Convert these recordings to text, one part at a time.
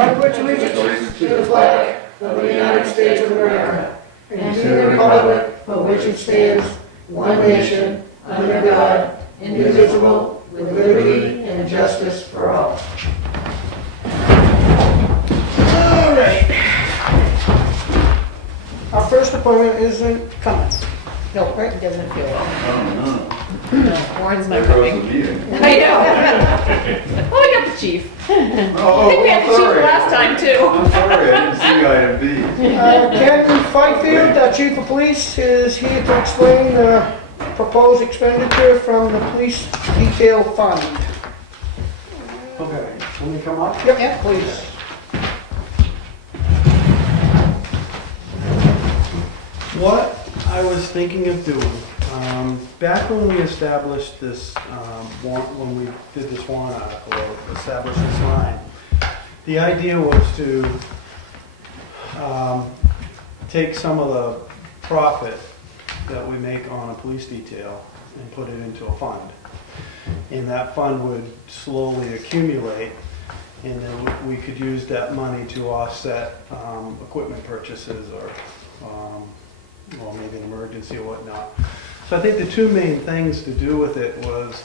I pledge allegiance to the flag of the United States of America and to the republic for which it stands, one nation, under God, indivisible, with liberty and justice for all. All right. Our first appointment isn't coming. No, Bert doesn't feel well. Oh, no. No, Warren's not There coming. goes the meeting. I know. Oh, we got the chief. Oh, I think we had I'm the chief sorry. last time too. I'm sorry, I didn't see item B. Ken Fifield, our chief of police, is here to explain the proposed expenditure from the police detail fund. Okay, can we come up? Yep, please. What I was thinking of doing, back when we established this, when we did this warrant article, or established this line, the idea was to take some of the profit that we make on a police detail and put it into a fund. And that fund would slowly accumulate, and then we could use that money to offset equipment purchases or maybe an emergency or whatnot. So I think the two main things to do with it was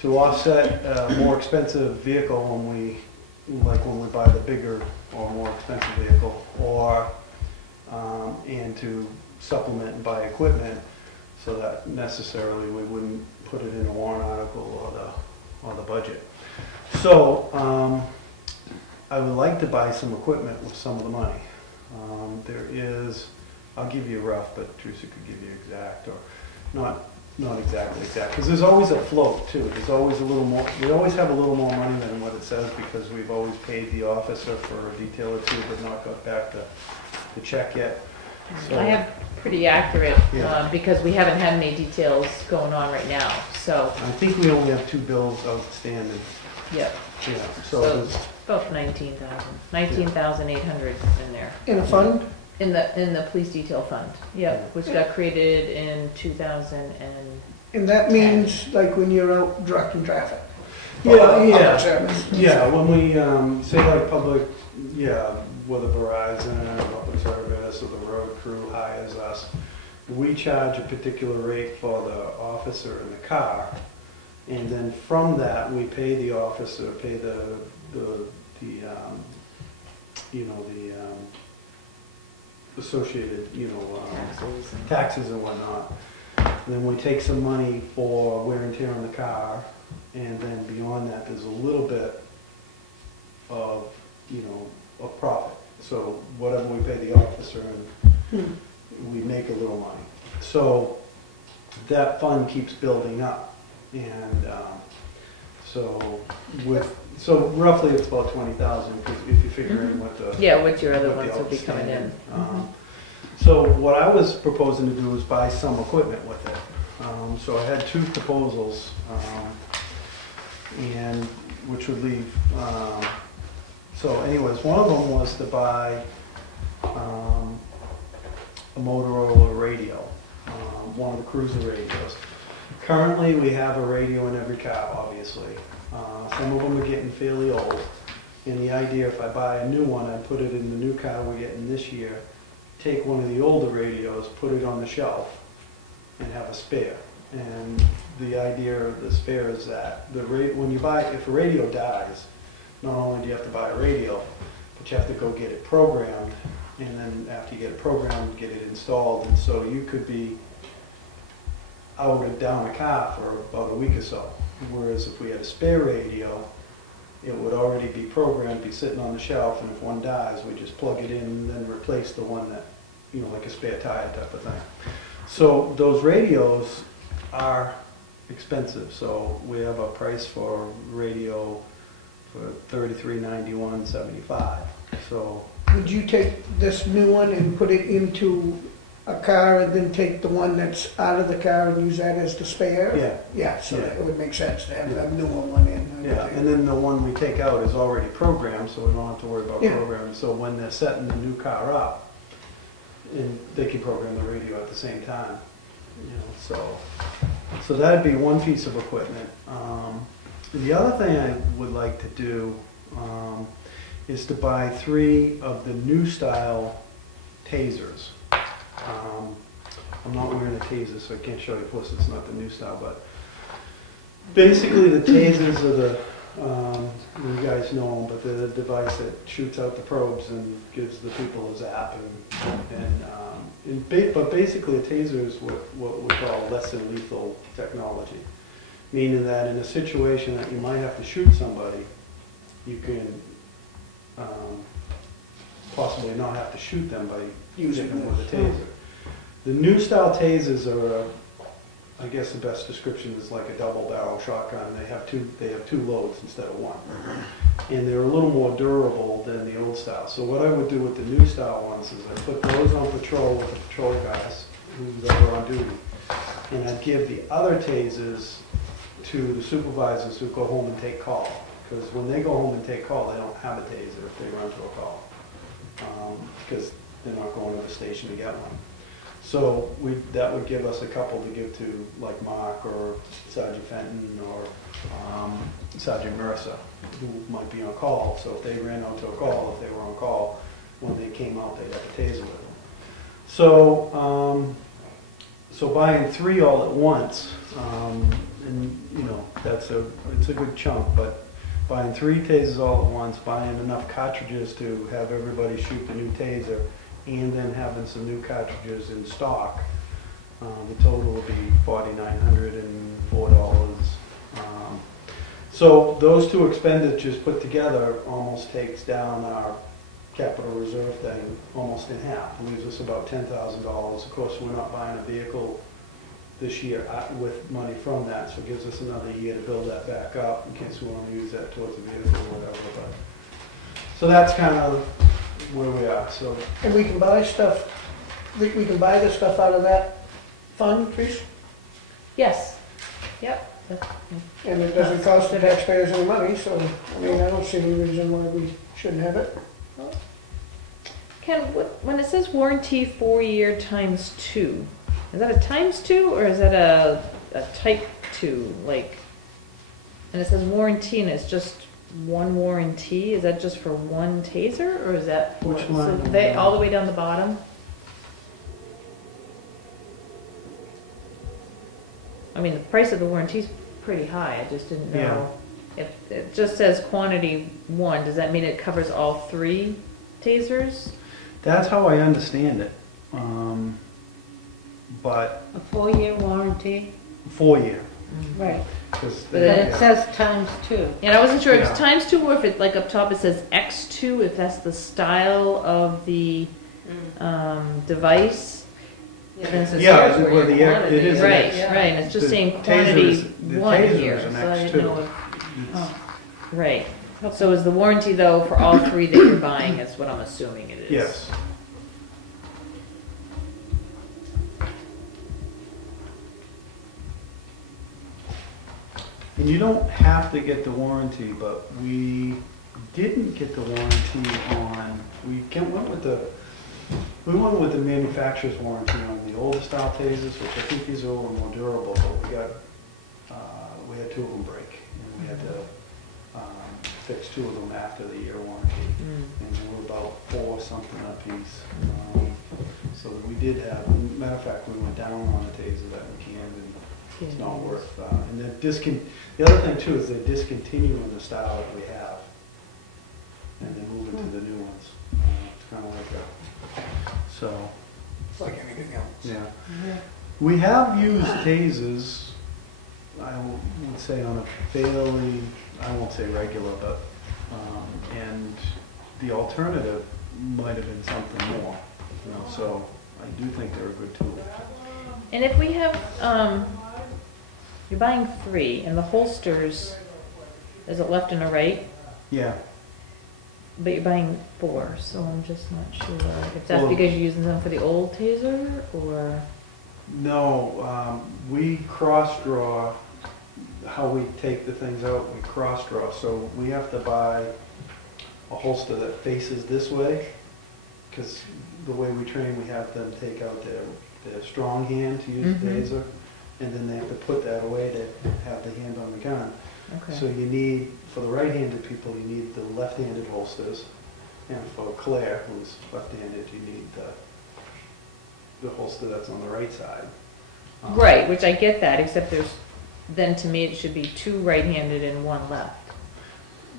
to offset a more expensive vehicle when we buy the bigger or more expensive vehicle, or and to supplement and buy equipment so that necessarily we wouldn't put it in a warrant article or the budget. So I would like to buy some equipment with some of the money. There is, I'll give you rough, but Teresa could give you exact, or not exactly exact, because there's always a float too. There's always a little more, we always have a little more money than what it says, because we've always paid the officer for a detail or two, but not got back the check yet. So, I have pretty accurate, Yeah. because we haven't had any details going on right now, so, I think we only have 2 bills outstanding. yeah. Yeah, So there's- about 19,800 in there. In a fund? In the police detail fund, yeah, Yeah. which got created in 2000 and, And that means like when you're out directing traffic? Yeah, Public yeah. service. Yeah, when we say like public, whether Verizon or public service or the road crew hires us, we charge a particular rate for the officer in the car, and then from that we pay the officer, pay the associated taxes and whatnot. And then we take some money for wear and tear on the car, and then beyond that, there's a little bit of, of profit. So whatever we pay the officer, and we make a little money. So that fund keeps building up, and so roughly it's about 20,000 if you figure in what the what your other ones will be coming in. So what I was proposing to do is buy some equipment with it. So I had 2 proposals, and which would leave. So anyways, one of them was to buy a Motorola radio, one of the cruiser radios. Currently, we have a radio in every car, obviously. Some of them are getting fairly old, and the idea, if I buy a new one, I put it in the new car we're getting this year, take one of the older radios, put it on the shelf, and have a spare. And the idea of the spare is that when you buy, if a radio dies, not only do you have to buy a radio, but you have to go get it programmed, and then after you get it programmed, get it installed. And so you could be out and down a car for about a week or so. Whereas if we had a spare radio, it would already be programmed, be sitting on the shelf, and if one dies, we just plug it in and then replace the one that, like a spare tire type of thing. So those radios are expensive. So we have a price for radio for $33.91.75. So Would you take this new one and put it into a car and then take the one that's out of the car and use that as the spare? yeah. Yeah, so Yeah. it would make sense to have a newer one in. Yeah, and then the one we take out is already programmed, so we don't have to worry about Yeah. programming. So when they're setting the new car up, and they can program the radio at the same time, so that'd be one piece of equipment. The other thing I would like to do is to buy 3 of the new style tasers. I'm not wearing a taser, so I can't show you. Plus, it's not the new style, but basically the tasers are the, you guys know them, but they're the device that shoots out the probes and gives the people a zap. But basically a taser is what we call less than lethal technology. Meaning that in a situation that you might have to shoot somebody, you can possibly not have to shoot them by using them with a taser. The new style tasers are, I guess the best description is like a double barrel shotgun. They have two loads instead of one. And they're a little more durable than the old style. So what I would do with the new style ones is I put those on patrol with the patrol guys who's ever on duty. And I'd give the other tasers to the supervisors who go home and take call. Because when they go home and take call, they don't have a taser if they run to a call. Because they're not going to the station to get one. So that would give us a couple to give to like Mark or Sergeant Fenton or Sergeant Mercer, who might be on call. So if they ran out to a call, if they were on call, when they came out, they'd have a taser with them. So, so buying 3 all at once, and you know, it's a good chunk, but buying 3 tasers all at once, buying enough cartridges to have everybody shoot the new taser, and then having some new cartridges in stock, the total will be $4,904. So those 2 expenditures put together almost takes down our capital reserve thing almost in half. It leaves us about $10,000. Of course, we're not buying a vehicle this year with money from that, so it gives us another year to build that back up in case we want to use that towards a vehicle or whatever. But, so that's kind of where we are. So. And we can buy stuff, we can buy the stuff out of that fund, Chris? Yes. Yep. And it doesn't cost the taxpayers any money, so, I mean, I don't see any reason why we shouldn't have it. Ken, when it says warranty 4-year times 2, is that a times 2 or is that a type 2? Like, and it says warranty and it's just one warranty. Is that just for one taser or is that for, which one? So they all the way down the bottom? I mean, the price of the warranty is pretty high. I just didn't know. Yeah. If it just says quantity 1, does that mean it covers all 3 tasers? That's how I understand it. But A 4-year warranty? 4-year. Right. But But it says times 2. And I wasn't sure if Yeah. it's times 2 or if it, like up top it says X2, if that's the style of the device. Yeah, then it says Yeah, here's where well, your the- quantity it is is. an Right, X. right, and it's just The saying taser quantity is- the 1 taser here, is an so I X2. didn't know if, It's- right. So is the warranty though for all 3 that you're buying is what I'm assuming it is? Yes. And you don't have to get the warranty, but we didn't get the warranty on, we went with the manufacturer's warranty on the older style tasers, which I think these are a little more durable, but we had 2 of them break, and we had to fix 2 of them after the year warranty, and they were about $4 something a piece. So we did have, matter of fact, we went down on a taser that we canned, and it's not worth, and the other thing too is they're discontinuing the style that we have, and they're moving to the new ones. It's kind of like so. It's like anything else. Yeah. We have used tasers, I would say on a fairly, I won't say regular, but, and the alternative might have been something more, you know, so I do think they're a good tool. And if we have, you're buying 3 and the holsters, is it left and a right? Yeah. But you're buying 4, so I'm just not sure if that's Well- because you're using them for the old taser or. No, we cross-draw, how we take the things out, we cross-draw. So we have to buy a holster that faces this way, because the way we train, we have them take out their strong hand to use the taser, and then they have to put that away to have the hand on the gun. So Okay. you need, for the right-handed people, you need the left-handed holsters. And for Claire, who's left-handed, you need the holster that's on the right side. Right, which I get that, except then to me it should be 2 right-handed and 1 left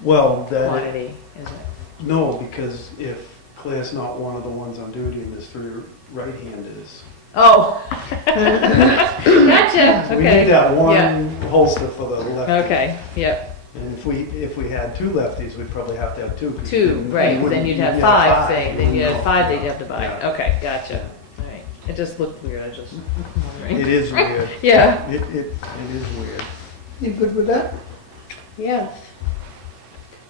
Well, quantity, isn't it? no, because if Claire's not one of the ones on duty and there's 3 right-handers. Oh. Gotcha, We need okay. that Yeah. one holster for the left. Okay, yep. And if we had 2 lefties, we'd probably have to have 2. 'cause 2, right, then you'd have 5 thing, then you'd have 5 they'd have to buy. Yeah. Okay, gotcha. All right. It just looked weird, I was just wondering. It is weird. Yeah. It is weird. You good with that? Yes.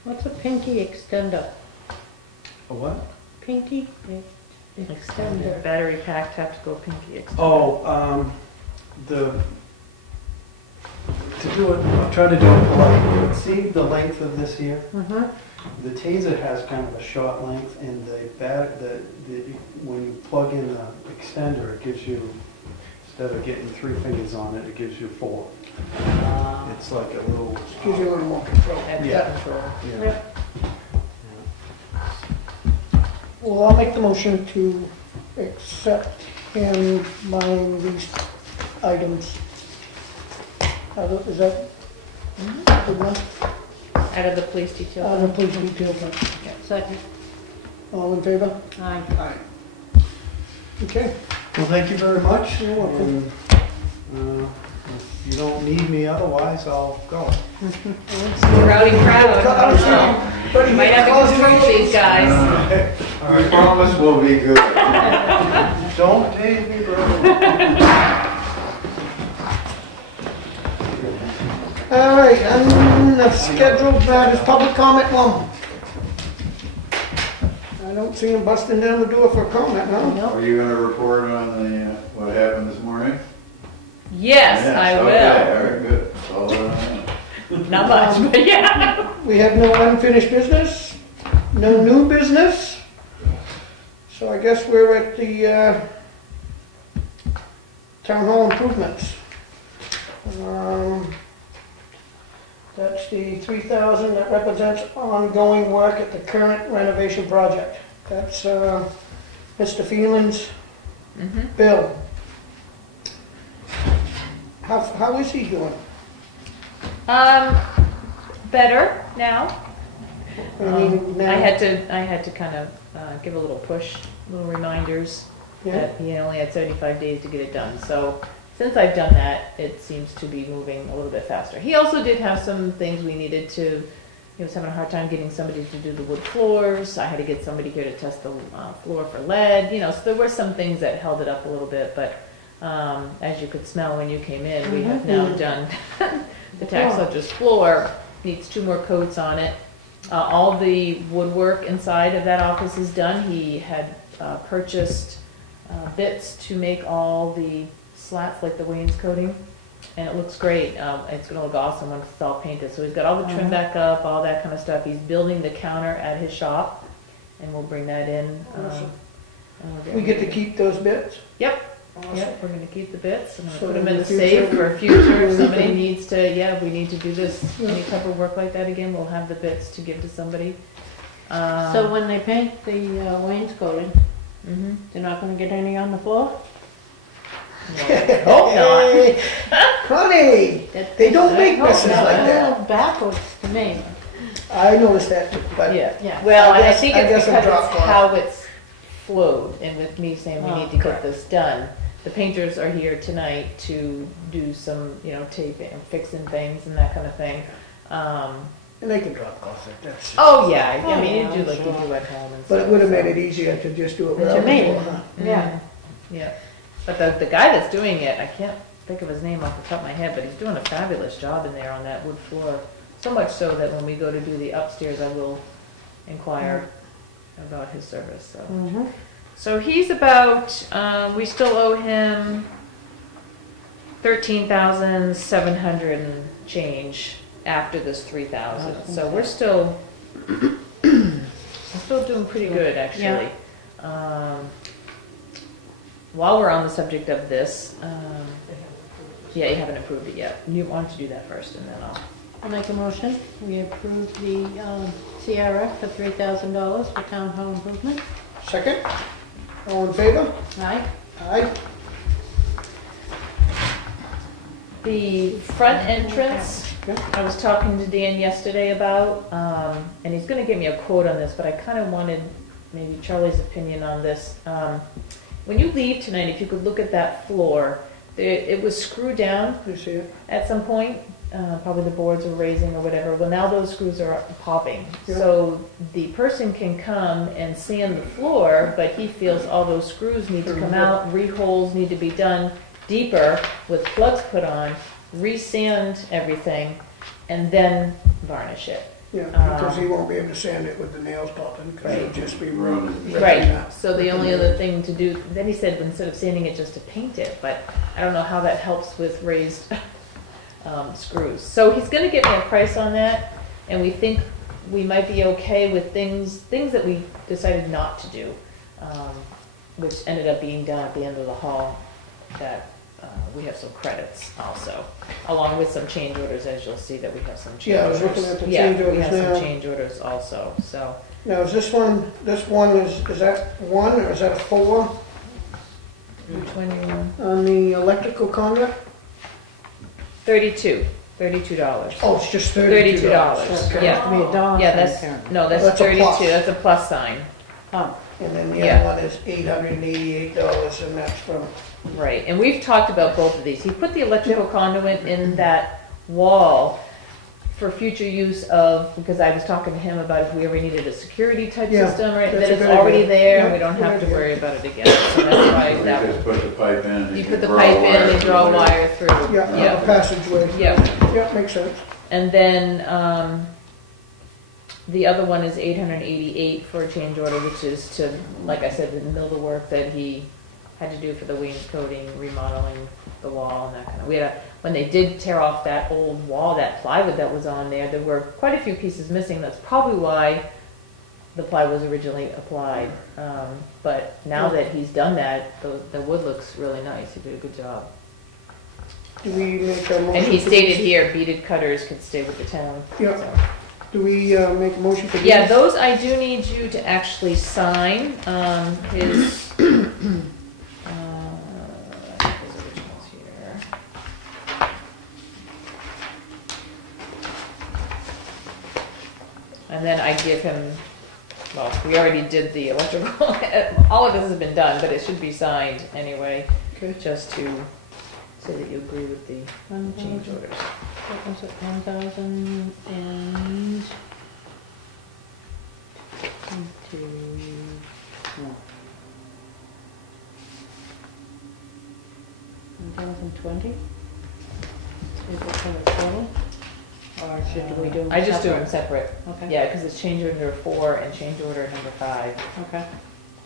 What's a pinky extender? A what? Pinky extender. Battery pack, tactical pinky extender. Oh, to do it, I'll try to do it polite. See the length of this here? Uh-huh. The taser has kind of a short length, and when you plug in the extender, it gives you, instead of getting 3 fingers on it, it gives you 4. It's like a little. Gives you a little more control. That's Yeah. control. Yeah. Well, I'll make the motion to accept him buying these items. Is that good enough? Out of the police detail. The police detail fund. Second. All in favor? Aye. Aye. Okay. Well, thank you very much. You're welcome. And, if you don't need me otherwise, I'll go. Rowdy crowd. But You might have to control these guys. We promise we'll be good. Don't tase me, bro. All right, and the scheduled matters, public comment 1. I don't see him busting down the door for a comment, no? Are you gonna report on what happened this morning? Yes, I will. Okay, all right, good. That's all I want. Not much, but yeah. We have no unfinished business, no new business. So I guess we're at the town hall improvements. That's the 3,000 that represents ongoing work at the current renovation project. That's Mr. Phelan's bill. How is he doing? Better now. I mean, now- I had to kind of give a little push, little reminders Yeah. that he only had 75 days to get it done. So since I've done that, it seems to be moving a little bit faster. He also did have some things we needed to. He was having a hard time getting somebody to do the wood floors. I had to get somebody here to test the floor for lead. So there were some things that held it up a little bit. But as you could smell when you came in, we have now done the tax ledger's floor. Needs 2 more coats on it. All the woodwork inside of that office is done. He had purchased bits to make all the slats, like the wainscoting, and it looks great. It's going to look awesome when it's all painted. So he's got all the trim back up, all that kind of stuff. He's building the counter at his shop, and we'll bring that in. Awesome. And we'll We get to keep those bits? Yep. Awesome. Yep, we're gonna keep the bits and So put them in in the the future, safe for future, if somebody anything? needs to, we need to do this, Yeah. any type of work like that again, we'll have the bits to give to somebody. So when they paint the wainscoting, Mhm. they're not gonna get any on the floor? Hope not. Hey, Connie, they don't make messes like That that. looks backwards to me. I noticed that too, but Yeah, Yeah. well, I I guess- think I it's guess I'm because dropped it's on it. how it's flowed, and with me saying we Oh, need to get correct. this done. The painters are here tonight to do some, taping and fixing things and that kind of thing. and they can drop off like that. Oh, yeah, I mean, yeah, you do like you sure. do at home and stuff. But it would have made so. it easier to just do it To without me. the floor, huh? Yeah. Yeah, but the guy that's doing it, I can't think of his name off the top of my head, but he's doing a fabulous job in there on that wood floor. So much so that when we go to do the upstairs, I will inquire about his service, so. Mhm. So he's about, we still owe him 13,700 and change after this 3,000. So we're still doing pretty good, actually. While we're on the subject of this, you haven't approved it yet. Why don't you do that first, and then I'll make a motion. We approve the CRF for $3,000 for town hall improvement. Second? All in favor? Aye. Aye. The front entrance, Yeah. I was talking to Dan yesterday about, and he's gonna give me a quote on this, but I kind of wanted maybe Charlie's opinion on this. When you leave tonight, if you could look at that floor, it was screwed down You see it? at some point. Probably the boards were raising or whatever. Well, now those screws are popping. Yeah. So the person can come and sand the floor, but he feels all those screws need to come out, re-holes need to be done deeper with plugs put on, re-sand everything, and then varnish it. Yeah, because he won't be able to sand it with the nails popping, because it'll just be running. Right, so the only other thing to do, then he said instead of sanding it, just to paint it, but I don't know how that helps with raised screws. So he's gonna get me a price on that, and we think we might be okay with things that we decided not to do, which ended up being done at the end of the hall, that we have some credits also, along with some change orders, as you'll see that we have some change Yeah, I was orders. looking at the Yeah, change we orders have now. some change orders also, so. Now, is this one is that one, or is that a 4 Which one you want? on the electrical conduit? $32. Oh, it's just $32. $32, Okay. yeah. To be a dollar Yeah, sign, that's, apparently. no, that's That's a 32, plus. that's a plus sign. Oh, And then the Yeah. other one is $888, and that's from, Right, and we've talked about both of these. He put the electrical conduit in that wall for future use of, because I was talking to him about if we ever needed a security type Yeah, system, right? that's That a it's good already idea. there and Yeah, we don't good have to idea. worry about it again. So that's why We that, just put the pipe in. you can put the draw pipe wire in, they draw through it. wire through. yeah, a passageway. Yeah. Yeah, makes sense. And then, the other one is 888 for a change order, which is to, like I said, the mill the work that he had to do for the wainscoting, remodeling the wall and that kind of. We had when they did tear off that old wall, that plywood that was on there, there were quite a few pieces missing. That's probably why the plywood was originally applied. But now that he's done that, the wood looks really nice. He did a good job. Do we make a motion? And he for stated these? here, beaded cutters could stay with the town. Yeah. So. Do we make a motion for these? Yeah, those I do need you to actually sign. His originals here. And then I give him, well, we already did the electrical, all of this has been done, but it should be signed anyway, Okay. just to say that you agree with the change 1,000, orders. what was it, 1,000 and... 1,020? Is it for the total? Or should we do them I just do separate? them separate. Okay. Yeah, because it's change order 4 and change order number 5. Okay.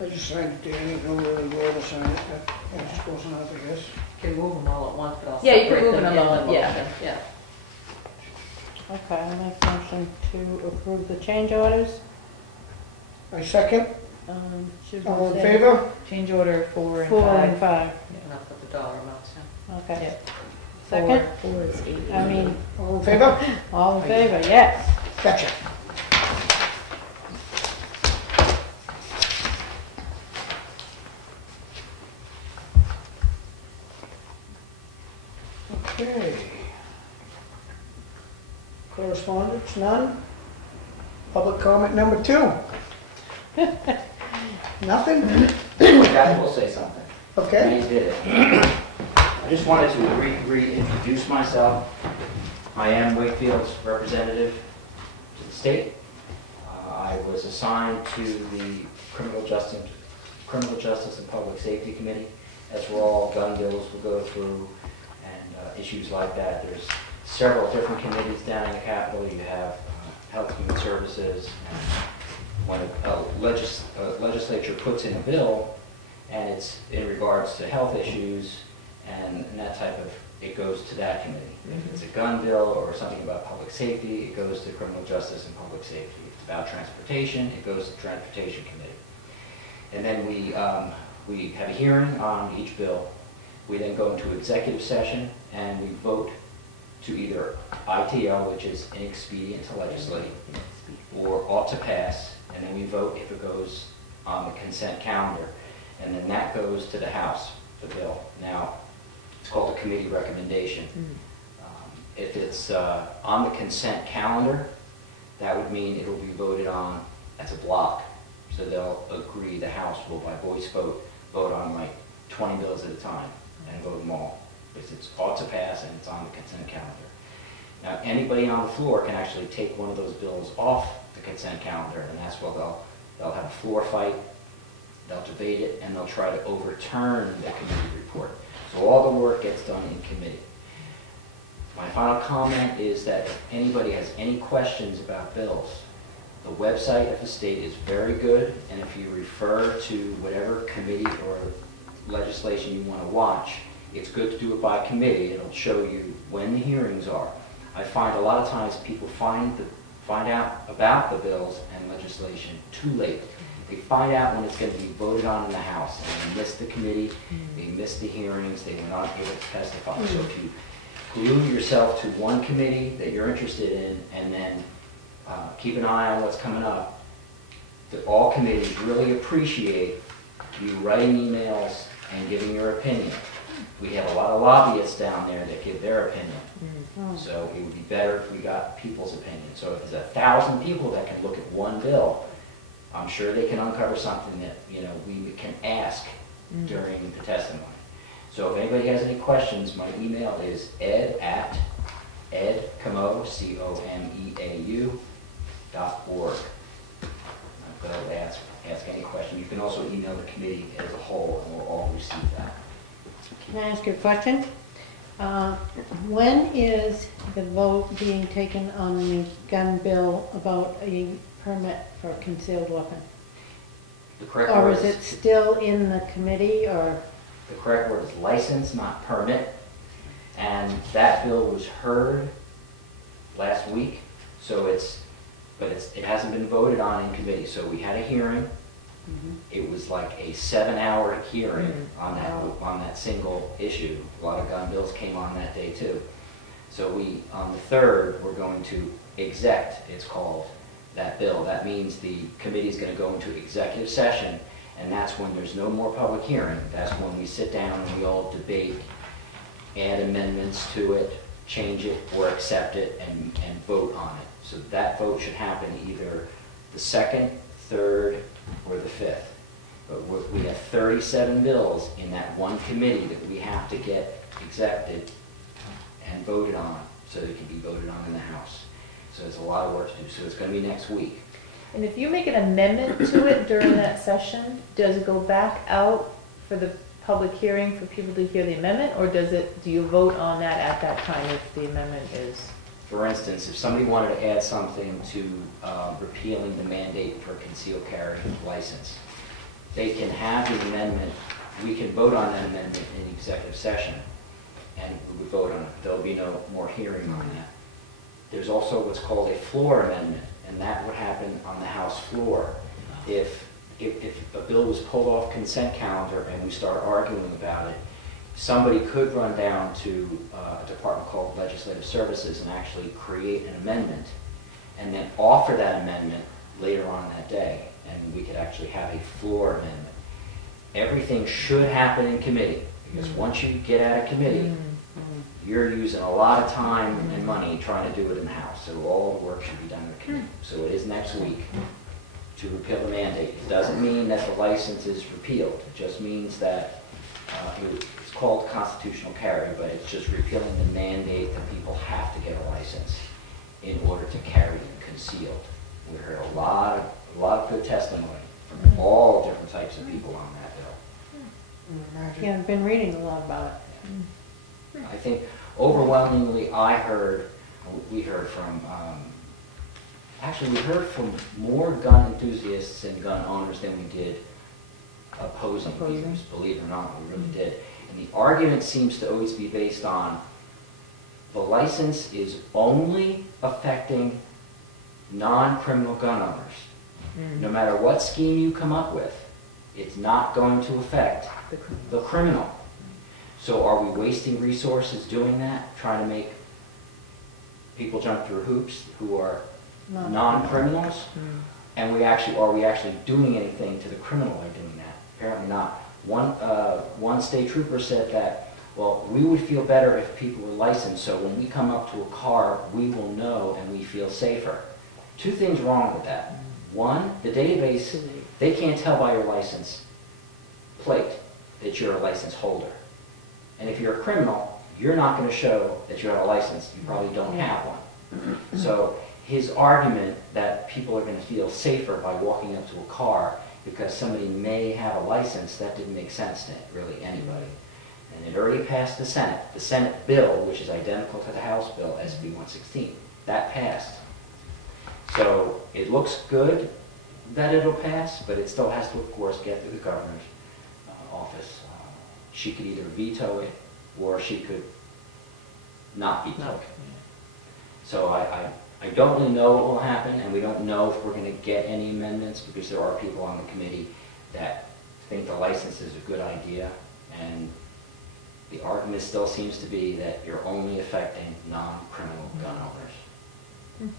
I just signed it, Dan, you don't really go over sign it, but it's just close enough, I guess. Can move them all at once, but I'll Yeah, you can separate move them them all in at- the yeah. motion. Yeah. Okay, I'll make a motion to approve the change orders. I second, Should all in say favor? Change order 4 and 4 5. and 5. And I'll put the dollar amounts in. Okay. Yeah. Second? 4 is 80. I mean, All in favor? all in favor, yes. Gotcha. Okay. Correspondence, none? Public comment number 2? Nothing? I will say something. Okay. You did it. I just wanted to reintroduce myself. I am Wakefield's representative to the state. I was assigned to the Criminal Justice and Public Safety Committee. That's where all gun bills will go through and issues like that. There's several different committees down in the Capitol. You have Health and Human Services. When a legislature puts in a bill and it's in regards to health issues and that type of, it goes to that committee. If it's a gun bill or something about public safety, it goes to Criminal Justice and Public Safety. If it's about transportation, it goes to the Transportation Committee. And then we have a hearing on each bill. We then go into executive session and we vote to either ITL, which is inexpedient to legislate, or ought to pass, and then we vote if it goes on the consent calendar. And then that goes to the House, the bill. Now, it's called a committee recommendation. If it's on the consent calendar, that would mean it'll be voted on as a block. So they'll agree, the House will, by voice vote on like 20 bills at a time and vote them all. Because it's ought to pass and it's on the consent calendar. Now, anybody on the floor can actually take one of those bills off the consent calendar, and that's where they'll have a floor fight, they'll debate it, and they'll try to overturn the committee report. So all the work gets done in committee. My final comment is that if anybody has any questions about bills, the website of the state is very good, and if you refer to whatever committee or legislation you want to watch, it's good to do it by committee. It'll show you when the hearings are. I find a lot of times people find out about the bills and legislation too late. They find out when it's going to be voted on in the House, and they miss the committee, they miss the hearings, they were not able to testify. So if you glue yourself to one committee that you're interested in, and then keep an eye on what's coming up, all committees really appreciate you writing emails and giving your opinion. We have a lot of lobbyists down there that give their opinion. So it would be better if we got people's opinion. So if there's 1,000 people that can look at one bill, I'm sure they can uncover something that we can ask during the testimony. So if anybody has any questions, my email is ed@Comeau, COMEAU.org. I'm going to ask any question. You can also email the committee as a whole, and we'll all receive that. Can I ask you a question? When is the vote being taken on the gun bill about a permit for a concealed weapon? The correct Or word is it still in the committee, or? The correct word is license, not permit. And that bill was heard last week, so it hasn't been voted on in committee. So we had a hearing. It was like a 7-hour hearing on that single issue. A lot of gun bills came on that day too. So on the 3rd, we're going to exec, it's called, that bill. That means the committee is going to go into executive session, and that's when there's no more public hearing. That's when we sit down and we all debate, add amendments to it, change it, or accept it, and vote on it. So that vote should happen either the 2nd, 3rd, or the 5th. But we have 37 bills in that one committee that we have to get exected and voted on so they can be voted on in the House. So there's a lot of work to do. So it's going to be next week. And if you make an amendment to it during that session, does it go back out for the public hearing for people to hear the amendment, or do you vote on that at that time if the amendment is? For instance, if somebody wanted to add something to repealing the mandate for concealed carry license, they can have the amendment. We can vote on that amendment in executive session, and we would vote on it. There'll be no more hearing on that. There's also what's called a floor amendment, and that would happen on the House floor. If a bill was pulled off consent calendar and we start arguing about it, somebody could run down to a department called Legislative Services and actually create an amendment and then offer that amendment later on that day, and we could actually have a floor amendment. Everything should happen in committee, because once you get out of committee, you're using a lot of time and money trying to do it in the House. So all the work should be done in the committee. So it is next week to repeal the mandate. It doesn't mean that the license is repealed. It just means that it's called constitutional carry, but it's just repealing the mandate that people have to get a license in order to carry concealed. We heard a lot of good testimony from all different types of people on that bill. Yeah, I've been reading a lot about it. I think overwhelmingly we heard from more gun enthusiasts and gun owners than we did opposing views, believe it or not, we really did. And the argument seems to always be based on the license is only affecting non-criminal gun owners. No matter what scheme you come up with, it's not going to affect the criminal. So are we wasting resources doing that, trying to make people jump through hoops who are No. non-criminals? And are we actually doing anything to the criminal by doing that? Apparently not. One state trooper said that, well, we would feel better if people were licensed, so when we come up to a car, we will know and we feel safer. Two things wrong with that. One, the database, they can't tell by your license plate that you're a license holder. And if you're a criminal, you're not going to show that you have a license. You probably don't have one. So his argument that people are going to feel safer by walking up to a car because somebody may have a license, that didn't make sense to really anybody. And it already passed the Senate. The Senate bill, which is identical to the House bill, SB 116, that passed. So it looks good that it'll pass, but it still has to, of course, get through the governor's office. She could either veto it, or she could not veto it. So I don't really know what will happen, and we don't know if we're going to get any amendments, because there are people on the committee that think the license is a good idea, and the argument still seems to be that you're only affecting non-criminal gun owners.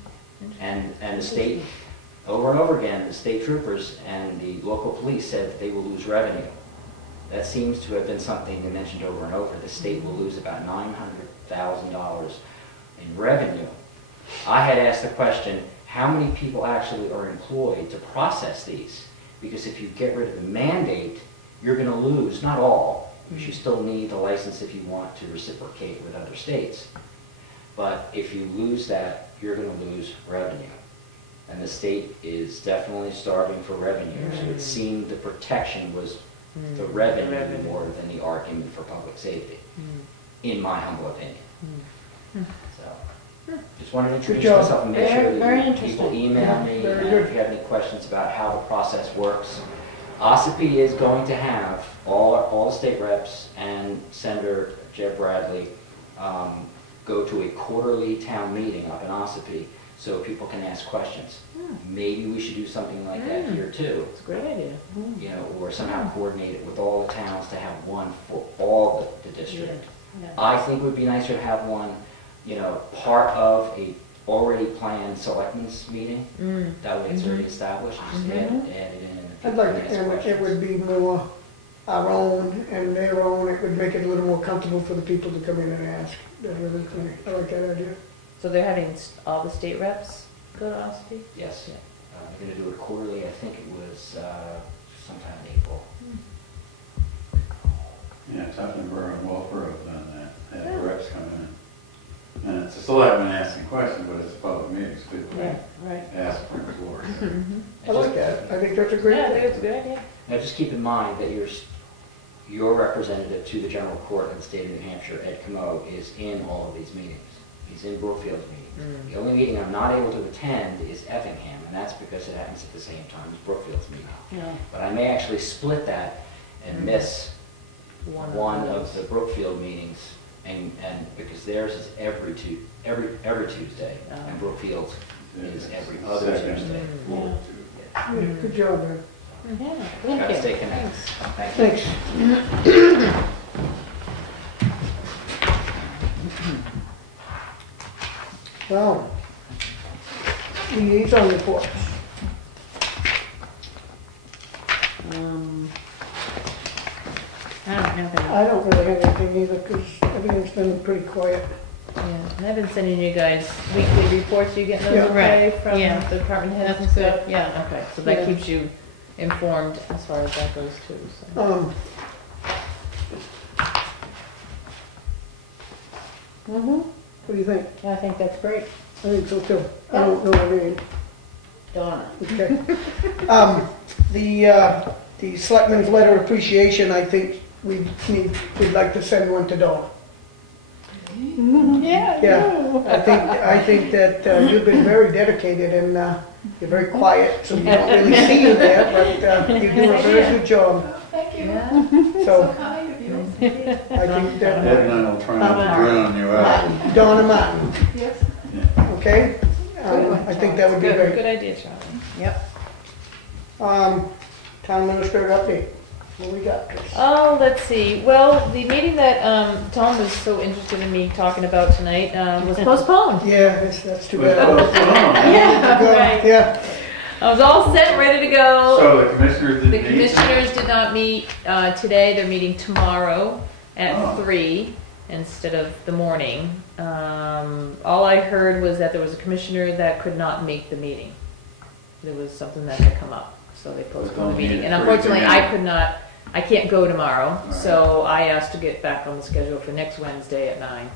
And the state, over and over again, the state troopers and the local police said that they will lose revenue. That seems to have been something they mentioned over and over. The state will lose about $900,000 in revenue. I had asked the question, how many people actually are employed to process these? Because if you get rid of the mandate, you're going to lose, not all, because you still need the license if you want to reciprocate with other states. But if you lose that, you're going to lose revenue. And the state is definitely starving for revenue. So it seemed the protection was the revenue more than the argument for public safety, in my humble opinion. So, just wanted to introduce myself and make sure that people email me if you have any questions about how the process works. OSIP is going to have all the state reps and Senator Jeb Bradley go to a quarterly town meeting up in OSIP so people can ask questions. Maybe we should do something like that here too. It's a great idea. You know, or somehow coordinate it with all the towns to have one for all the district. I think it would be nicer to have one, you know, part of a already planned selectmen's meeting. That way it's already established. Just add it in. I'd like, and it would be more our own and their own. It would make it a little more comfortable for the people to come in and ask. That really, I like that idea. So they're having all the state reps go to OSP? Yes. They're going to do it quarterly. I think it was sometime in April. Yeah, Tuftonboro and Wolfboro have done that. Have reps come in. And it's a selectman asking questions, but it's a public meeting, so people can ask from the floor. I like that. I think that's a great Yeah, I thing. think it's a good idea. Now just keep in mind that your representative to the general court of the state of New Hampshire, Ed Comeau, is in all of these meetings. He's in Brookfield's meetings. The only meeting I'm not able to attend is Effingham, and that's because it happens at the same time as Brookfield's meeting. But I may actually split that and miss one of the Brookfield meetings, and because theirs is every Tuesday, and Brookfield's is every other Tuesday. Yeah, good job, man. Yeah, Gotta thank stay you. connected. Thank you. Thanks. Well, liaison reports. I don't have any. I don't really have anything either, because everything's been pretty quiet. Yeah, and I've been sending you guys weekly reports. You getting those Yeah. okay Right, from yeah. the department heads and That's stuff? good, yeah. Okay, so that Yeah. keeps you informed as far as that goes too. So. What do you think? I think that's great. I think so too. I don't know her name. Donna. Okay. The selectmen's letter of appreciation, I think we'd like to send one to Dawn. Yeah. Yeah, I think that you've been very dedicated and you're very quiet, so you don't really see you there, but you do a very good job. Thank you. Yeah. So Kind of you. I think Ed that and I will try not to drown you out. Donna Martin, Yes. okay? I think that would be Good, great. good idea, Charlie. Yep. Town administrator update. What we got, Chris? Oh, let's see. Well, the meeting that Tom was so interested in me talking about tonight was postponed. Yeah, that's too Well, bad. Yeah, right. Yeah. I was all set, ready to go. So the commissioners The didn't meet? commissioners did not meet today. They're meeting tomorrow at Oh. 3 instead of the morning. All I heard was that there was a commissioner that could not make the meeting. There was something that had come up, so they postponed the meeting. And unfortunately, I can't go tomorrow, so I asked to get back on the schedule for next Wednesday at 9.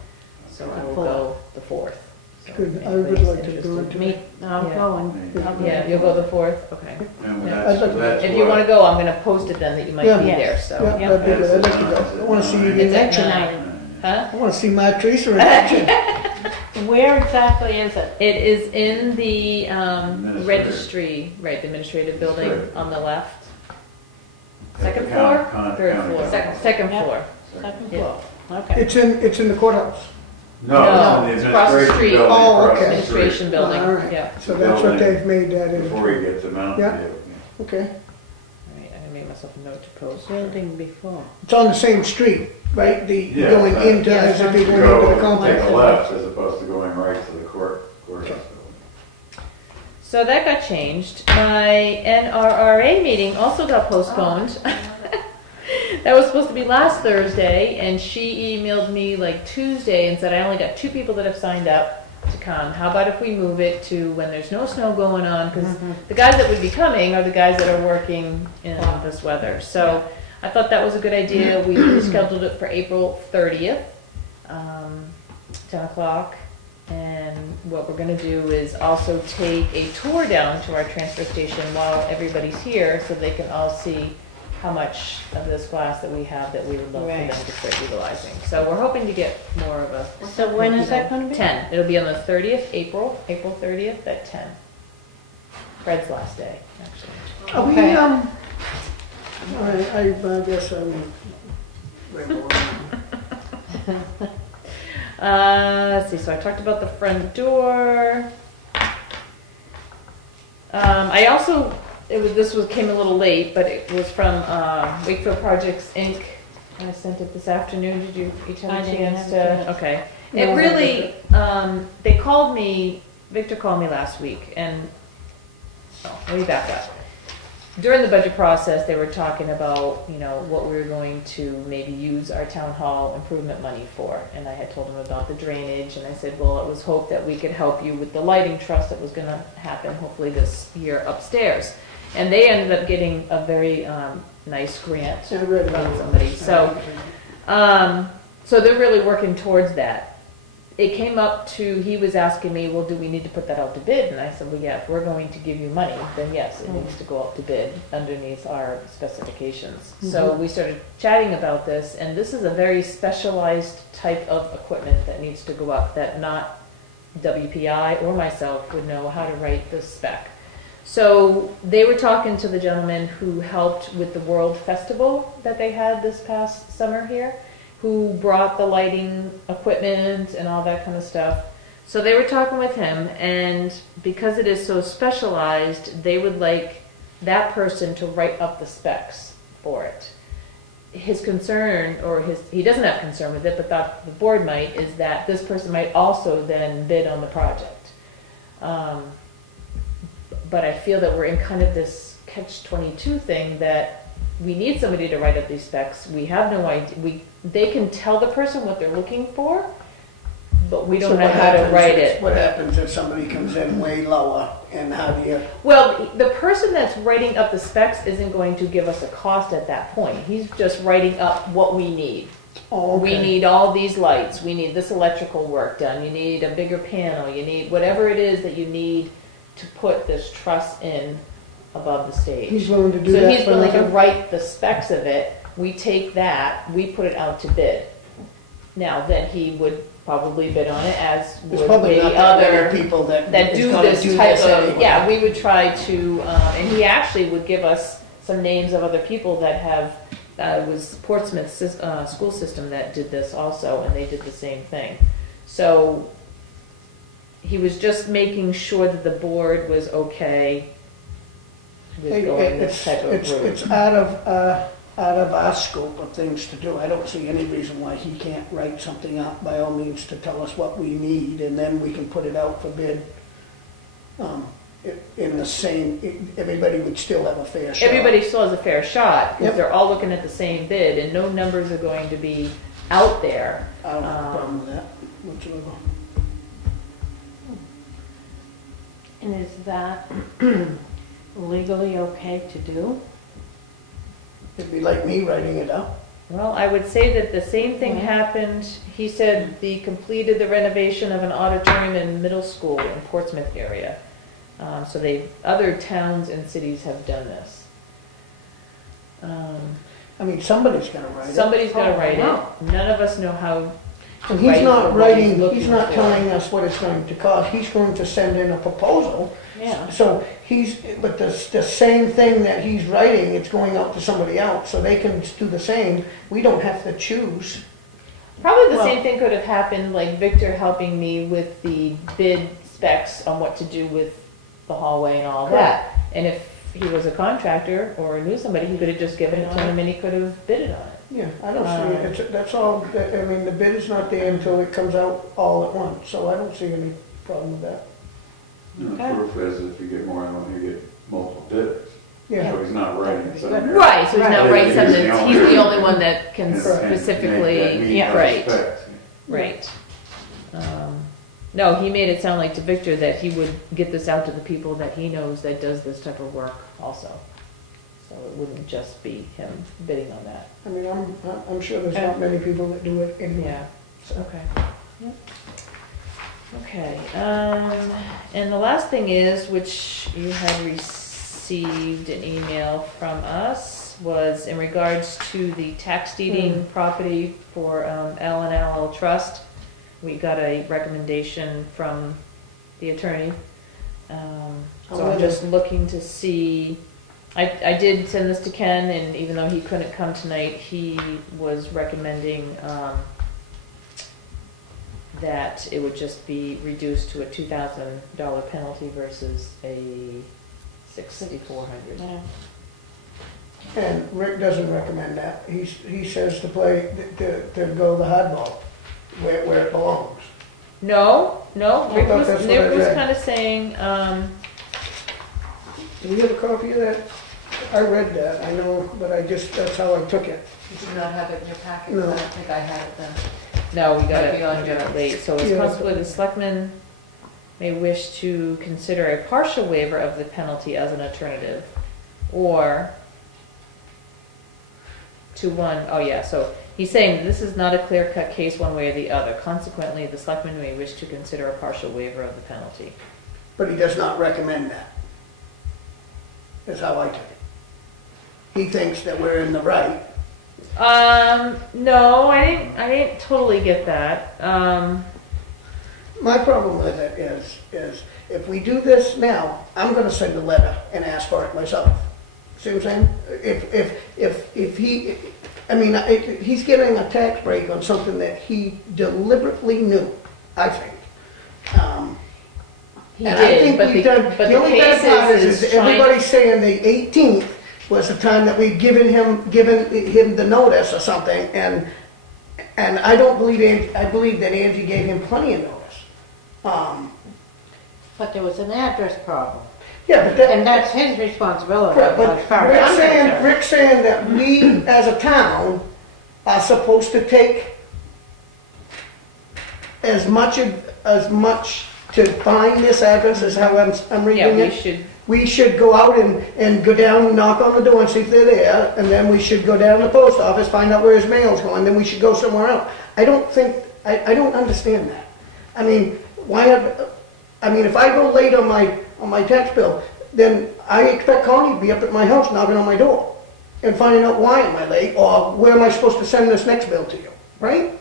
So I will go the 4th. So Good. if I would anybody's like to interested. go into Me, I'm Yeah. going. I'll go. Yeah, you'll go the 4th? Okay. And Yeah, that's, I'd like- that's If you what- want to go, I'm going to post it then that you might Yeah. be Yes. there, so. Yeah, that'd be good. I'd like to go. I want to see you in It's at action. 9. Huh? I want to see Mark Tracer in action. Where exactly is it? It is in the Administrative. registry, right, the administrative building Right. on the left. At Second the floor? Third county floor? council. Second Yeah. floor. Second Yeah. floor. Okay. It's in the courthouse. No, No, it's it's in across the the administration street. building Oh, across okay. the Administration street. building, All right. yeah. So that's what Building. they've made that Before in. you get to Mountain Yeah. View. Okay. Right, I'm gonna make myself a note to post. Building before. It's on the same street, right? The Yeah, going right. into, as if You you're going into the go complex. take a left as opposed to going right to the courthouse building. So that got changed. My NRRA meeting also got postponed. That was supposed to be last Thursday, and she emailed me like Tuesday and said, I only got 2 people that have signed up to come. How about if we move it to when there's no snow going on? Because the guys that would be coming are the guys that are working in this weather. So I thought that was a good idea. We scheduled it for April 30th, 10 o'clock. And what we're going to do is also take a tour down to our transfer station while everybody's here so they can all see how much of this glass that we have that we would love Right. for them to start utilizing. So we're hoping to get more of a... So when is that gonna be? 10. It'll be on the 30th, April 30th at 10. Fred's last day, actually. Are we, Okay. all right, I guess I'm. Let's see, so I talked about the front door. I also, came a little late, but it was from Wakefield Projects, Inc. I sent it this afternoon. Did you each have I a didn't chance have a to? chance. Okay. No, It I really, they called me, Victor called me last week, and, let me back up. During the budget process, they were talking about, what we were going to maybe use our town hall improvement money for. And I had told them about the drainage, and I said, well, it was hoped that we could help you with the lighting trust that was gonna happen hopefully this year upstairs. And they ended up getting a very nice grant I read about from it. somebody. So they're really working towards that. It came up to, he was asking me, well, do we need to put that out to bid? And I said, well, yeah, if we're going to give you money, then yes, it needs to go out to bid underneath our specifications. So we started chatting about this, and this is a very specialized type of equipment that needs to go up that not WPI or myself would know how to write the spec. So they were talking to the gentleman who helped with the World Festival that they had this past summer here, who brought the lighting equipment and all that kind of stuff. So they were talking with him, and because it is so specialized, they would like that person to write up the specs for it. His concern, he doesn't have concern with it, but thought the board might, is that this person might also then bid on the project. But I feel that we're in kind of this catch-22 thing that we need somebody to write up these specs. We have no idea. They can tell the person what they're looking for, but we don't So know what how to happens write is- it. What happens if somebody comes in way lower, and how do you? Well, the person that's writing up the specs isn't going to give us a cost at that point. He's just writing up what we need. Oh, We okay. need all these lights. We need this electrical work done. You need a bigger panel. You need whatever it is that you need to put this truss in above the stage. He's willing to do So that he's for willing to nothing? write the specs of it. We take that, we put it out to bid. Now, then he would probably bid on it, as There's would probably maybe not that many other people that is do gonna this do type this of, anyway. yeah, we would try to, and he actually would give us some names of other people that have, it was Portsmouth school system that did this also, and they did the same thing. So he was just making sure that the board was okay with Hey, going this type of route. It's out of out of our scope of things to do. I don't see any reason why he can't write something up, by all means, to tell us what we need, and then we can put it out for bid. In the same, everybody would still have a fair shot. Everybody still has a fair shot, because Yep. they're all looking at the same bid, and no numbers are going to be out there. I don't have a problem with that whatsoever. And is that legally okay to do? It'd be like me writing it up. Well, I would say that the same thing Yeah. happened, he said the completed the renovation of an auditorium and middle school in Portsmouth area. So other towns and cities have done this. I mean, somebody's gonna write it. Somebody's gotta Oh, write wow. it. None of us know how, And he's write not what he's writing, looking he's not for. telling us what it's going to cost. He's going to send in a proposal. yeah. So but the same thing that he's writing, it's going out to somebody else, so they can do the same. We don't have to choose. Probably the Well- same thing could have happened, like Victor helping me with the bid specs on what to do with the hallway and all that. And if he was a contractor or knew somebody, he could have just given it to him and he could have bidded on it. Yeah, I don't see it. That's all, I mean, the bid is not there until it comes out all at once, so I don't see any problem with that. And the proof is if you get more than one, you get multiple bidders. Yeah, So he's not writing it somewhere. Right, so he's not Right. writing something, He's the that's- only he's the one. only one that can And- and make that specifically, meet yeah, our right, specs. right. No, he made it sound like to Victor that he would get this out to the people that he knows that does this type of work also. So it wouldn't just be him bidding on that. I mean, I'm sure there's not many people that do it anyway. Yeah, So, okay. Yep. Okay, and the last thing is, which you had received an email from us, was in regards to the tax deeding property for L&L Trust. We got a recommendation from the attorney. So I'm just looking to see, I did send this to Ken, and even though he couldn't come tonight, he was recommending that it would just be reduced to a $2,000 penalty versus a $6,400. Yeah. And Rick doesn't recommend that. He says to go the hardball, where it belongs. No, Rick thought was, that's what I read. kind of saying, Do we have a copy of that? I read that, I know, but that's how I took it. You do not have it in your packet? No. I don't think I had it then. no, we got Might it, be on your- late. So it's Yeah. possible the selectmen may wish to consider a partial waiver of the penalty as an alternative, or so he's saying this is not a clear-cut case one way or the other. Consequently, the selectmen may wish to consider a partial waiver of the penalty. But he does not recommend that. That's how I took it. He thinks that we're in the right. No, I didn't totally get that. My problem with it is if we do this now, I'm gonna send a letter and ask for it myself. See what I'm saying? If he, I mean, he's getting a tax break on something that he deliberately knew, I think. He And I did, think but we've the, done, but the the only bad case part is is trying. everybody's saying the 18th was the time that we've given him the notice or something, and I don't believe Angie, I believe that Angie gave him plenty of notice. But there was an address problem, Yeah, but that. and that's his responsibility, Right, but as far as I'm concerned. Rick's saying that we, as a town, are supposed to take as much to find this address, is how I'm Yeah, reading we it. should, We should go out and go down, knock on the door and see if they're there, and then we should go down to the post office, find out where his mail's going, then we should go somewhere else. I don't understand that. I mean, if I go late on my tax bill, then I expect Connie to be up at my house knocking on my door and finding out why am I late, or where am I supposed to send this next bill to you, right?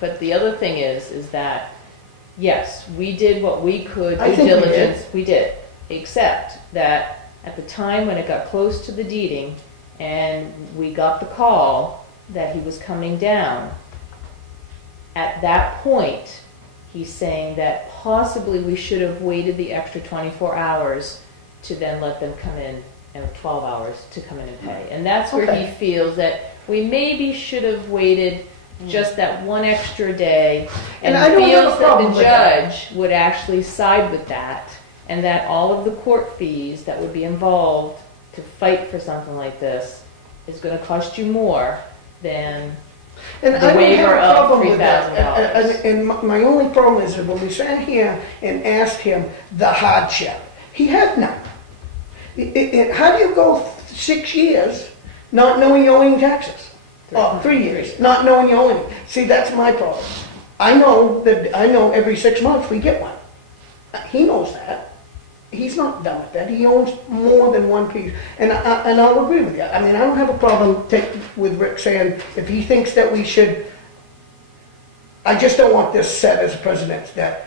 but the other thing is that, yes, we did what we could, I due think we did. diligence, we did. Except that at the time when it got close to the deeding and we got the call that he was coming down, at that point, he's saying that possibly we should have waited the extra 24 hours to then let them come in and 12 hours to come in and pay. And that's where Okay. he feels that we maybe should have waited just that one extra day, and And I don't have a feels that problem the with that. judge would actually side with that, and that all of the court fees that would be involved to fight for something like this is going to cost you more than And the I don't have waiver a of problem with that. $3,000. And my only problem is that when we sat here and asked him the hardship, he had none. How do you go 6 years not knowing you're owing taxes? Or 3 years, not knowing you're owing. See, that's my problem. I know every 6 months we get one. He knows that. He's not done with that. He owns more than one piece. And I'll agree with you. I mean, I don't have a problem with Rick saying if he thinks that we should, I just don't want this set as a precedent that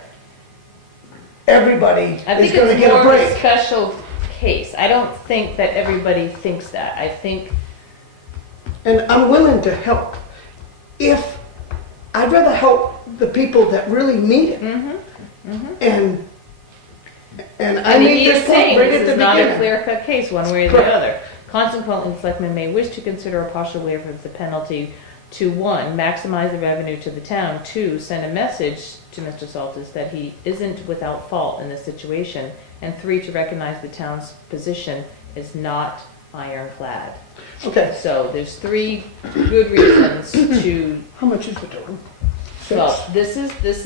everybody I is think going to it's get a more of a break. special case. I don't think that everybody thinks that. I think And I'm willing to help. I'd rather help the people that really need it. And I I mean, made he is this point saying right this at the is not a beginning. clear-cut case, one way or the Correct. other. Consequently, the selectmen may wish to consider a partial waiver of the penalty to, 1, maximize the revenue to the town, 2, send a message to Mr. Saltis that he isn't without fault in this situation, and 3, to recognize the town's position is not ironclad. Okay, So there's 3 good reasons to, how much is the total? well, 6? this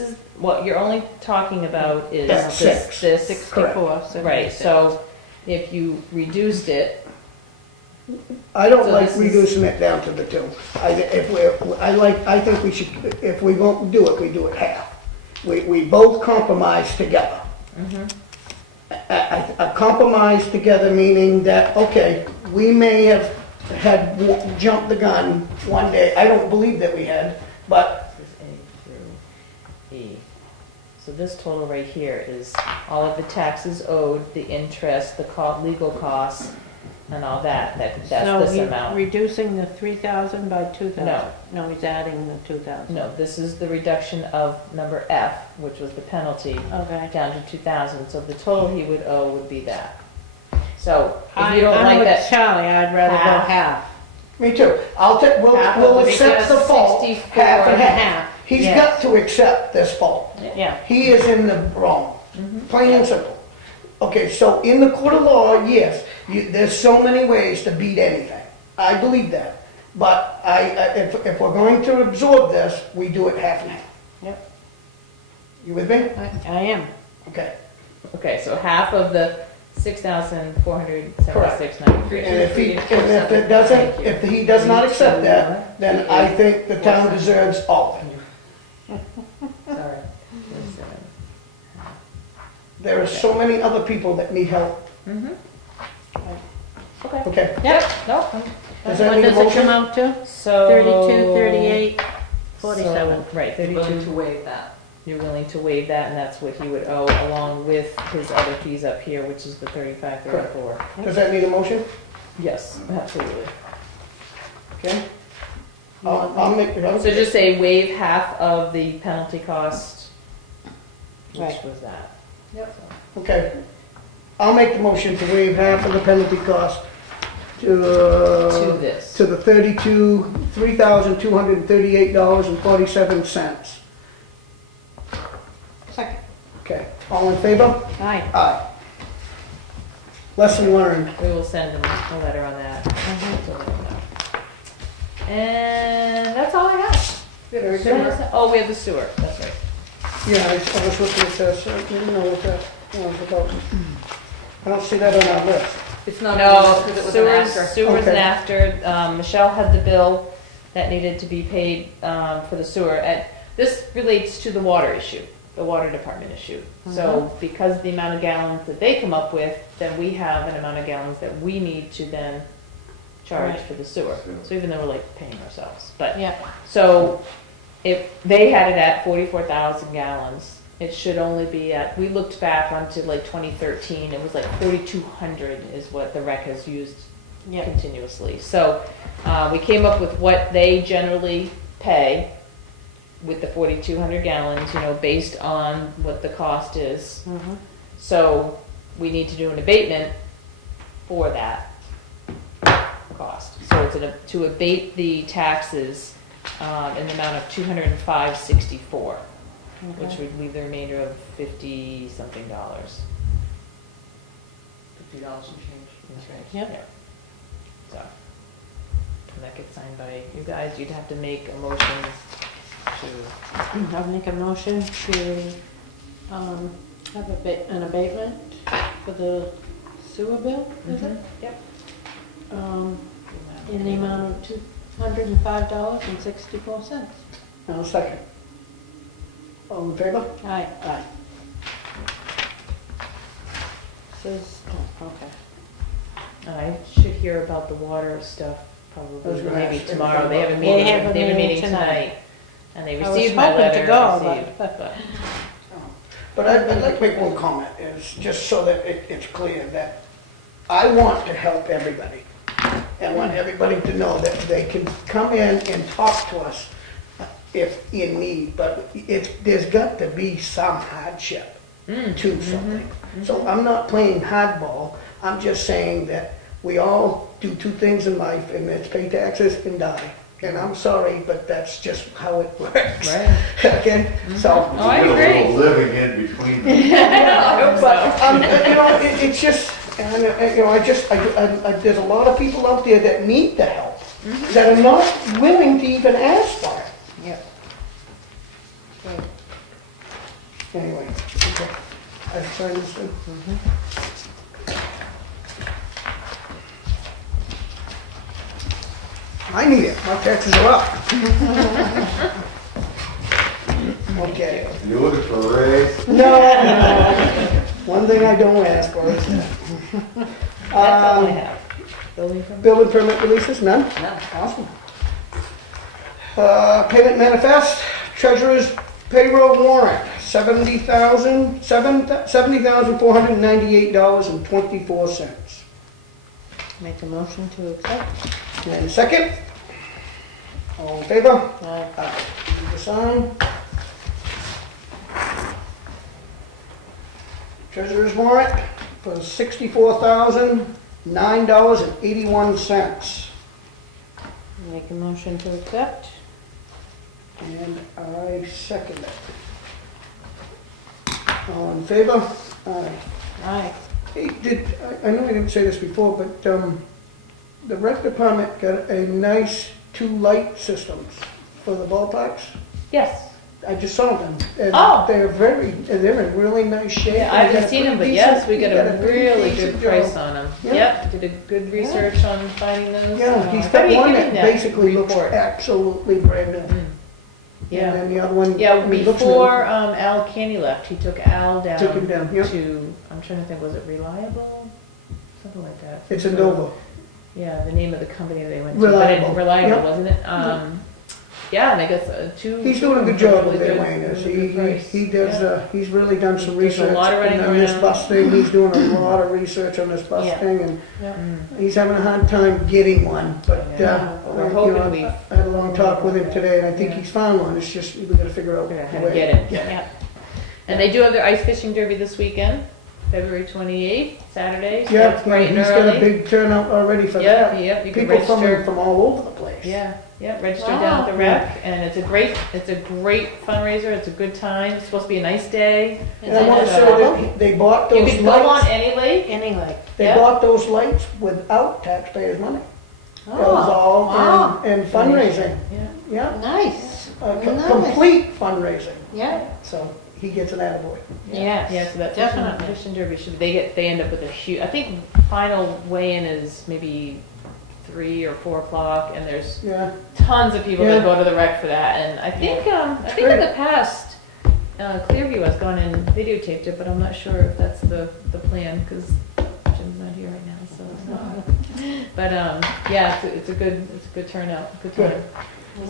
is, what you're only talking about is That's this, 6. this, 64, right, so if you reduced it, I don't so like this is- reducing it down to the 2. I think we should, if we won't do it, we do it half. We both compromise together. A compromise together meaning that, okay, we may have had jumped the gun one day. I don't believe that we had, but this is A through E. So this total right here is all of the taxes owed, the interest, the legal costs, and all that, that's this So amount. he's reducing the 3,000 by 2,000? No. No, he's adding the 2,000. No, this is the reduction of number F, which was the penalty, Okay. down to 2,000, so the total he would owe would be that. So, if I'm you don't like with that, Charlie, I'd rather go half. half. me too. Half We'll of the accept the fault, 64 half and and half. half. He's Yes. got to accept this fault. Yeah. He is in the wrong, plain and simple. Okay, so in the court of law, yes, there's so many ways to beat anything. I believe that. But if we're going to absorb this, we do it half and half. Yep. You with me? I am. Okay. okay, so half of the 6,476.93. And if he does not accept that, then I think the town deserves all of it. Sorry. There are so many other people that need help. Okay. Okay. Yep, no, Does that What need a does it motion? come out to? so. 32, 38, 47. So, right, Willing 32. to waive that. You're willing to waive that, and that's what he would owe, along with his other fees up here, which is the 35.34. Does that need a motion? Yes, absolutely. Okay. I'll make it. So just say waive half of the penalty cost, which Right. was that. Yep. Okay. I'll make the motion to waive half of the penalty cost to this. to the $3,238.47. Second. Okay. All in favor? Aye. Aye. Lesson learned. We will send him a letter on that. So let him know. And that's all I have. Very good. Oh, we have the sewer, that's right. Yeah, I was looking at this. I didn't know what that was about. I don't see that on our list. It's not No, because it was an after. sewer's Okay. an after. Michelle had the bill that needed to be paid for the sewer. And this relates to the water issue, the water department issue. So because the amount of gallons that they come up with, then we have an amount of gallons that we need to then charge Right. for the sewer. So even though we're like paying ourselves, but Yeah. so if they had it at 44,000 gallons, it should only be at, we looked back onto like 2013, it was like 4,200 is what the rec has used Yeah. continuously. So we came up with what they generally pay with the 4,200 gallons, you know, based on what the cost is. Mhm. So we need to do an abatement for that. cost. So it's to abate the taxes in the amount of $205.64, which would leave the remainder of $50-something. $50 and change. That's right. Yep. Yeah. So, and that gets signed by you guys. You'd have to make a motion to. I'll make a motion to have an abatement for the sewer bill, is it? Yep. In the amount of $205.64. I'll second. All in favor? Aye. Aye. Says, oh, okay. I should hear about the water stuff I was probably gonna maybe ask tomorrow. everybody They have a about meeting. They have a meeting tonight, and they I was received my hoping to letter. go, received, but- But I'd like to make one comment, is just so that it's clear that I want to help everybody. I want everybody to know that they can come in and talk to us if in need, but there's got to be some hardship to something. So I'm not playing hardball, I'm just saying that we all do two things in life, and it's pay taxes and die. And I'm sorry, but that's just how it works. Right. Okay, so. Oh, I Get a agree. little living in between them. I hope But, so. it's just, and, there's a lot of people out there that need the help, that are not willing to even ask for it. Yep. Anyway, okay. I've signed this thing. I need it, my taxes are up. Okay. You looking for a raise? No. One thing I don't ask for is that. That's all I have. Building permit? Building permit releases, none? No. Awesome. Payment manifest, treasurer's payroll warrant, $70,498.24. Make a motion to accept. And a second? All in favor? Aye. Aye. Need to sign. Treasurer's warrant for $64,009.81. Make a motion to accept. And I second it. All in favor? Aye. Aye. Hey, I know I didn't say this before, but the rec department got a nice 2 light systems for the ballparks. Yes. I just saw them. And Oh. they're in really nice shape. Yeah, I They haven't got seen them, but pretty yes, we decent- got a they pretty really decent good job. price on them. Yeah. Yep, did a good research on finding those. Yeah, he's How got do you one give that him basically looks report? absolutely brand new. Yeah. And then the other one, Yeah, I mean, looks new. before Al Canny left, he took Al down, Took him down, yep. to, I'm trying to think, was it Reliable? Something like that. It's a Nova. Yeah, the name of the company they went to. Reliable. But Reliable, Yep. wasn't it? Yeah, and I guess 2. He's doing a good job really with their good- Wayne. really good price. He does, Yeah. he's really done some There's a research lot of running on this around. bus thing. He's doing a lot of research on this bus Yeah. thing, and Yep. he's having a hard time getting one, but, Yeah. But we're you hoping know, we- I had a long talk with him today, and I think Yeah. he's found one. It's just, we gotta figure out. Yeah, the how to way- get it. Yeah. Yep. And they do have their ice fishing derby this weekend, February 28th, Saturday. So Yeah, it's bright and he's got a early. big turnout already for Yep, that. yep, you can People register. from all over the place. Yeah, register Wow. down at the rec, and it's a great fundraiser. It's a good time. It's supposed to be a nice day. And I wanna It's, say that they bought you those could go on lights, any lake. Anyway. they yeah. bought those lights without taxpayers' money. That was all wow. in fundraising, Yeah. yeah. Nice. Nice. Complete fundraising, Yeah. so he gets an attaboy. Yes. Yeah, so that Definitely. fishing derby they end up with a huge. I think final weigh-in is maybe 3 or 4 o'clock, and there's Yeah, tons of people that Yeah. go to the rec for that. And I think in the past, Clearview has gone and videotaped it, but I'm not sure if that's the plan because Jim's not here right now. So, but yeah, it's a good turnout, good time.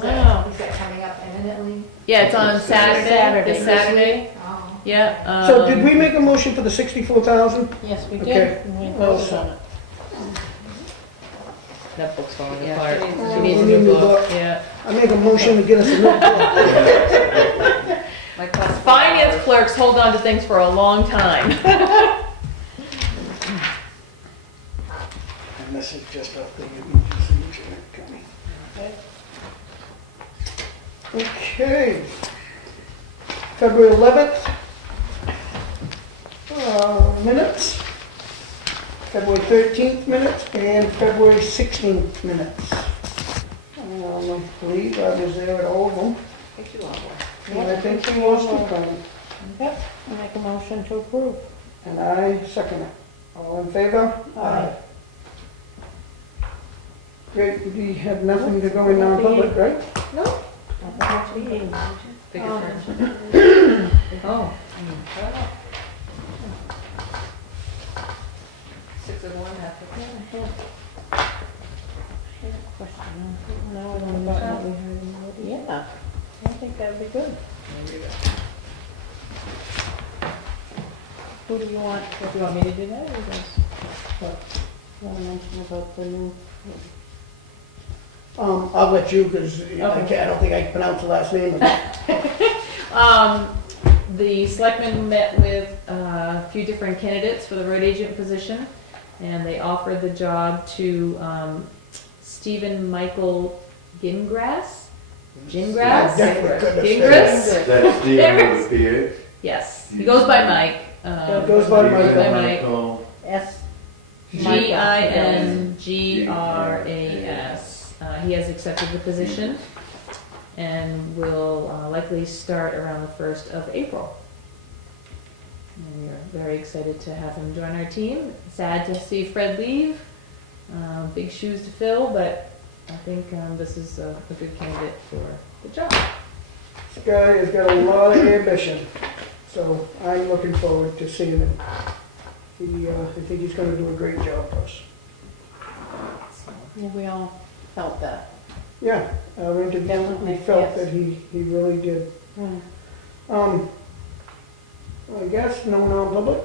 Wow. Is that coming up imminently? Yeah, it's on Saturday. This Saturday. Oh. Yeah. so did we make a motion for the 64,000? Yes, we Okay. did. We Well, voted on it. That book's falling Yeah, apart. she needs She a needs a new new book. book. Yeah. I make a motion to get us a new book. My cost. Finance clerks hold on to things for a long time. And this is is just a thing that needs your signature, Connie. Okay. February 11th. Minutes. February 13th minutes and February 16th minutes. I believe I was there at all of them. I think you all were. And I think he was too, Connie. Yep, I make a motion to approve. And I second it. All in favor? Aye. Great, we have nothing to go in non-public, right? No? Big Um, difference. Oh. 6 of 1, half of 1. Question. Now I don't know about what we heard in the- Yeah, I think that would be good. Who do you want? Do you want me to do that or you guys? What? You want to mention about the new? I'll let you, because I Okay. don't think I can pronounce the last name of it. The selectmen met with a few different candidates for the road agent position, and they offered the job to Stephen Michael Gingrass? Gingrass? Definitely couldn't have Gingrass? said That's Stephen with the PH? Yes, he goes by Mike. Goes by Mike. Michael. S. Gingras. He has accepted the position and will likely start around the 1st of April. And we are very excited to have him join our team. Sad to see Fred leave. Big shoes to fill, but I think this is a good candidate for the job. This guy has got a lot of ambition, so I'm looking forward to seeing him. I think he's gonna do a great job for us. Yeah, we all felt that. Yeah, our interview, we Definitely, felt yes. that he really did. Mm. I guess no non-public.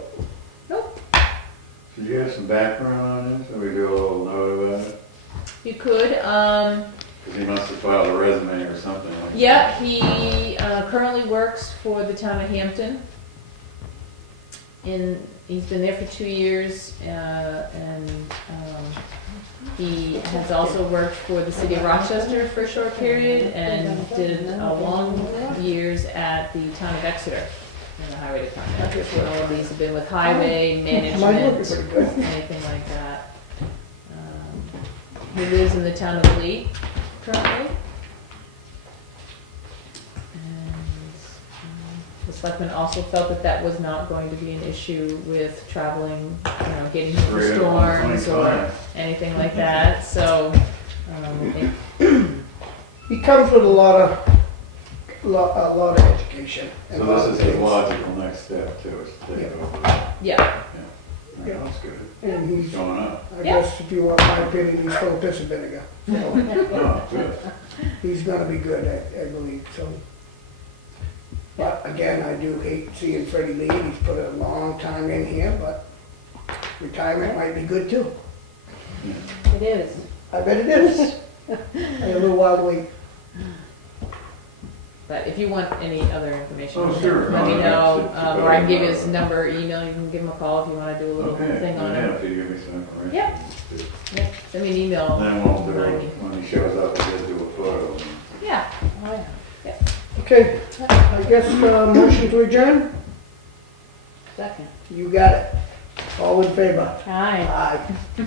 Should you have some background on this, or we do a little note about it? You could, Because he must have filed a resume or something like that. yeah, he currently works for the town of Hampton. He's been there for 2 years, and he has also worked for the city of Rochester for a short period, and did long years at the town of Exeter in the highway department. All of these have been with highway Mine look management, pretty good. anything like that. He lives in the town of Lee currently. The selectmen also felt that that was not going to be an issue with traveling, getting through Right, storms or 125. anything like that, so, He comes with a lot of education. and So a lot this of is his things. logical next step too, is to take over. yeah, Yeah, that's good. And He's he's, going up. I guess if you want my opinion, he's full of piss and vinegar. So Oh, good. he's gonna be good, I believe, so. But again, I do hate seeing Freddie leave. He's put a long time in here, but retirement might be good too. It is. I bet it is. I have a little while to wait. but if you want any other information, Oh, sure. let me No, know, that's- or I can give you his number, email, you can give him a call if you wanna do a little Okay, thing on yeah, him. if you give me some information. Yeah. Yeah, send me an email. Then we'll do, Remind me. when he shows up, we'll do a photo. Yeah, Oh, yeah. Okay, I guess, motion to adjourn? Second. You got it. All in favor? Aye. Aye.